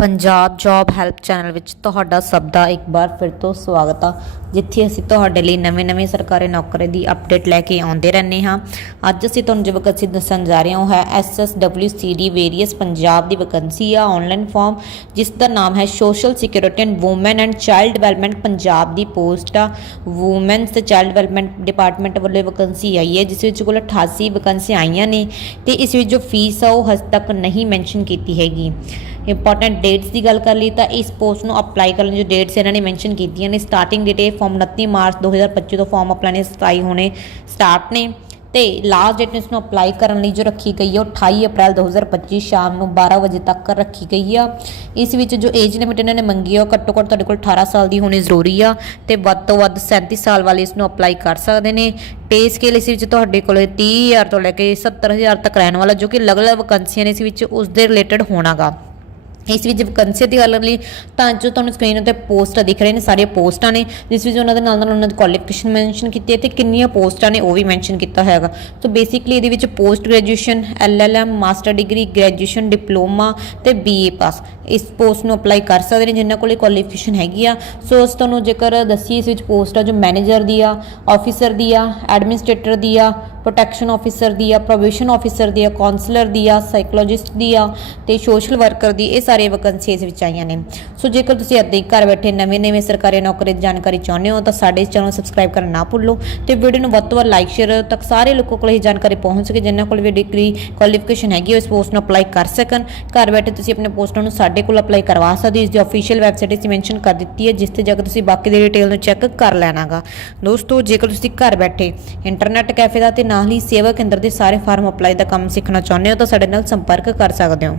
Punjab job help channel ਵਿੱਚ ਤੁਹਾਡਾ ਸਭ ਦਾ ਇੱਕ ਵਾਰ ਫਿਰ ਤੋਂ ਸਵਾਗਤ ਆ। ਜਿੱਥੇ ਅਸੀਂ ਤੁਹਾਡੇ ਲਈ ਨਵੇਂ-ਨਵੇਂ ਸਰਕਾਰੀ ਨੌਕਰੀ ਦੀ ਅਪਡੇਟ ਲੈ ਕੇ ਆਉਂਦੇ ਰਹਿੰਦੇ ਹਾਂ। ਅੱਜ ਅਸੀਂ ਤੁਹਾਨੂੰ ਜੋ ਵੈਕੰਸੀ ਦੱਸਣ ਜਾ ਰਹੇ ਹਾਂ, ਉਹ ਹੈ ਐਸਐਸਡਬਲਯੂਸੀਡੀ ਵੇਰੀਅਸ ਪੰਜਾਬ ਦੀ ਵੈਕੰਸੀ ਆ ਆਨਲਾਈਨ ਫਾਰਮ ਜਿਸ ਦਾ ਨਾਮ ਹੈ social security and women and child development Punjab the post ਆ। ਔਮਨਸ ਤੇ ਚਾਈਲਡ ਡਿਵੈਲਪਮੈਂਟ ਡਿਪਾਰਟਮੈਂਟ ਵੱਲੋਂ ਵੈਕੰਸੀ ਆਈ ਹੈ, ਜਿਸ ਵਿੱਚ ਕੁੱਲ 88 ਵੈਕੰਸੀ ਆਈਆਂ ਨੇ ਤੇ ਇਸ ਵਿੱਚ ਜੋ ਫੀਸ ਆ, ਉਹ ਹਜੇ ਤੱਕ ਨਹੀਂ ਮੈਂਸ਼ਨ ਕੀਤੀ ਹੈਗੀ। ਇੰਪੋਰਟੈਂਟ ਡੇਟਸ ਦੀ ਗੱਲ ਕਰ ਲਈ ਤਾਂ ਇਸ ਪੋਸਟ ਨੂੰ ਅਪਲਾਈ ਕਰਨ ਦੀ ਜੋ ਡੇਟਸ ਇਹਨਾਂ ਨੇ ਮੈਂਸ਼ਨ ਕੀਤੀਆਂ ਨੇ ਸਟਾਰਟਿੰਗ ਡੇਟ ਇਹ ਫਾਰਮ 29 ਮਾਰਚ 2025 ਤੋਂ ਫਾਰਮ ਅਪਲਾਈ ਨੇ ਸਟਾਈ ਹੋਣੇ ਸਟਾਰਟ ਨੇ। ਤੇ ਲਾਸਟ ਡੇਟ ਇਸ ਨੂੰ ਅਪਲਾਈ ਕਰਨ ਲਈ ਜੋ ਰੱਖੀ ਗਈ ਹੈ ਉਹ 28 ਅਪ੍ਰੈਲ 2025 ਸ਼ਾਮ ਨੂੰ 12 ਵਜੇ ਤੱਕ ਰੱਖੀ ਗਈ ਆ। ਇਸ ਵਿੱਚ ਜੋ ਏਜ ਲਿਮਿਟ ਇਹਨਾਂ ਨੇ ਮੰਗੀ ਆ, ਉਹ ਘੱਟੋ ਘੱਟ ਤੁਹਾਡੇ ਕੋਲ 18 ਸਾਲ ਦੀ ਹੋਣੀ ਜ਼ਰੂਰੀ ਆ ਤੇ ਵੱਧ ਤੋਂ ਵੱਧ 37 ਸਾਲ ਵਾਲੇ ਇਸ ਨੂੰ ਅਪਲਾਈ ਕਰ ਸਕਦੇ ਨੇ। ਪੇ ਸਕੇਲ ਇਸ ਵਿੱਚ ਤੁਹਾਡੇ ਕੋਲ 30000 ਤੋਂ ਲੈ ਕੇ 70000 ਤੱਕ ਰਹਿਣ ਵਾਲਾ ਜੋ ਕਿ ਅਲੱਗ-ਅਲੱਗ ਵੈਕੈਂਸੀਆਂ ਨੇ ਇਸ ਵਿੱਚ, ਉਸ ਦੇ ਰਿਲੇਟਡ ਹੋਣਾਗਾ। ਇਸ ਵਿੱਚ ਵੈਕੰਸੀ ਦੀ ਗੱਲ ਕਰਨ ਲਈ ਤਾਂ ਜੋ ਤੁਹਾਨੂੰ ਸਕਰੀਨ ਉੱਤੇ ਪੋਸਟਾਂ ਦਿਖ ਰਹੇ ਨੇ, ਸਾਰੀਆਂ ਪੋਸਟਾਂ ਨੇ, ਜਿਸ ਵਿੱਚ ਉਹਨਾਂ ਦੇ ਨਾਲ ਨਾਲ ਉਹਨਾਂ ਦੀ ਕੁਆਲੀਫਿਕੇਸ਼ਨ ਮੈਂਸ਼ਨ ਕੀਤੀ ਹੈ ਤੇ ਕਿੰਨੀਆਂ ਪੋਸਟਾਂ ਨੇ ਉਹ ਵੀ ਮੈਂਸ਼ਨ ਕੀਤਾ ਹੈਗਾ। ਸੋ ਬੇਸਿਕਲੀ ਇਹਦੇ ਵਿੱਚ post graduation LLM master degree graduation diploma ਤੇ ਬੀਏ ਪਾਸ ਇਸ ਪੋਸਟ ਨੂੰ ਅਪਲਾਈ ਕਰ ਸਕਦੇ ਨੇ ਜਿਨ੍ਹਾਂ ਕੋਲੇ ਕੁਆਲੀਫਿਕੇਸ਼ਨ ਹੈਗੀ ਆ। ਸੋ ਉਸ ਤੁਹਾਨੂੰ ਜੇਕਰ ਦੱਸੀ ਇਸ ਵਿੱਚ ਪੋਸਟ ਆ ਜੋ ਮੈਨੇਜਰ ਦੀ ਆ ਆਫੀਸਰ ਦੀ ਆ ਐਡਮਿਨਿਸਟ੍ਰੇਟਰ ਦੀ ਆ ਪ੍ਰੋਟੈਕਸ਼ਨ ਆਫੀਸਰ ਦੀ ਆ ਪ੍ਰੋਬੇਸ਼ਨ ਆਫੀਸਰ ਦੀ ਆ ਕਾਉਂਸਲਰ ਦੀ ਆ ਸਾਈਕੋਲੋਜਿਸਟ ਦੀ ਆ ਤੇ ਸੋਸ਼ਲ ਵਰਕਰ ਦੀ ਇਹ ਸਾਰੇ ਵੈਕੰਸੀ ਵਿੱਚ ਆਈਆਂ ਨੇ। ਸੋ ਜੇਕਰ ਤੁਸੀਂ ਇੱਦਾਂ ਹੀ ਘਰ ਬੈਠੇ ਨਵੇਂ-ਨਵੇਂ ਸਰਕਾਰੀ ਨੌਕਰੀ ਦੀ ਜਾਣਕਾਰੀ ਚਾਹੁੰਦੇ ਹੋ, ਤਾਂ ਸਾਡੇ ਇਸ ਚੈਨਲ ਨੂੰ ਸਬਸਕ੍ਰਾਈਬ ਕਰਨਾ ਨਾ ਭੁੱਲੋ ਤੇ ਵੀਡੀਓ ਨੂੰ ਵੱਧ ਤੋਂ ਵੱਧ ਲਾਈਕ ਸ਼ੇਅਰ ਤੱਕ ਸਾਰੇ ਲੋਕਾਂ ਕੋਲ ਇਹ ਜਾਣਕਾਰੀ ਪਹੁੰਚ ਸਕੇ, ਜਿਨ੍ਹਾਂ ਕੋਲ ਵੀ ਡਿਗਰੀ ਕੁਆਲੀਫਿਕੇਸ਼ਨ ਹੈਗੀ ਉਹ ਇਸ ਪੋਸਟ ਨੂੰ ਅਪਲਾਈ ਕਰ ਸਕਣ। ਘਰ ਬੈਠੇ ਤੁਸੀਂ ਆਪਣੇ ਪੋਸਟਾਂ ਨੂੰ ਸਾਡੇ ਕੋਲ ਅਪਲਾਈ ਕਰਵਾ ਸਕਦੇ ਹੋ, ਇਸ ਦੀ ਅਫੀਸ਼ੀਅਲ ਵੈਬਸਾਈਟ ਇਸ ਮੈਂਸ਼ਨ ਕਰ ਦਿੱਤੀ ਹੈ, ਜਿਸ ਤੇ ਜਾ ਕੇ ਤੁਸੀਂ ਬਾਕੀ ਦੀ ਡਿਟੇਲ ਨੂੰ ਚੈੱਕ ਕਰ ਲੈਣਾਗਾ। ਦੋਸਤੋ, ਜੇਕਰ ਤੁਸੀਂ ਘਰ ਬੈਠੇ ਇੰਟਰਨੈਟ ਕੈਫੇ ਦਾ ਤੇ ਨਾਲ ਹੀ ਸੇਵਾ ਕੇਂਦਰ ਦੇ ਸਾਰੇ ਫਾਰਮ ਅਪਲਾਈ ਦਾ ਕੰਮ ਸਿੱਖਣਾ ਚਾਹੁੰਦੇ ਹੋ ਤਾਂ ਸਾਡੇ ਨਾਲ ਸੰਪਰਕ ਕਰ ਸਕਦੇ ਹੋ।